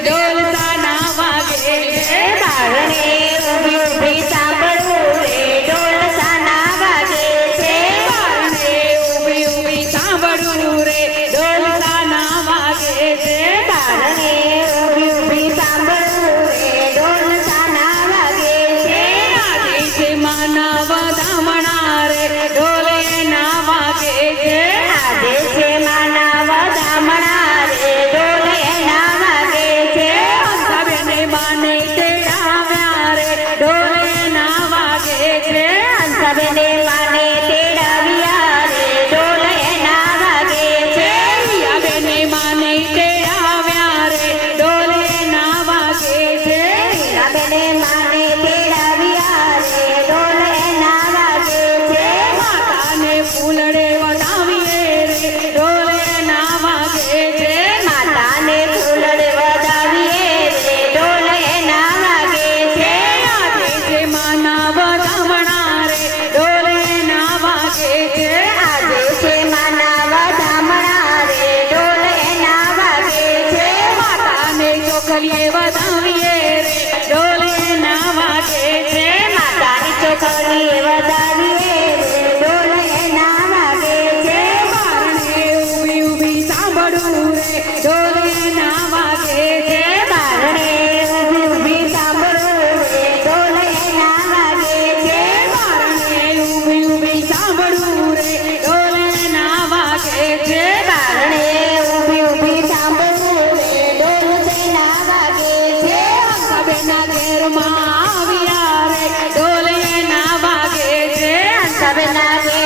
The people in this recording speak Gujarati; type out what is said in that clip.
ડોલતા ના વાગે બારણે. ઊભી ઊભી સાંભળવું વાગે છે રે ડોલતા વાગે છે બારણે. ઊભી સાંભળવું રે ડોલતા વાગે છે માના ચોખલીએ વધાવીએ ડોલે ના વાગે છે. માતાની ચોખલીએ વધાવીએ ડોલે ના વાગે છે. મારણે ઊભી સાંભળું રે sabe nadie.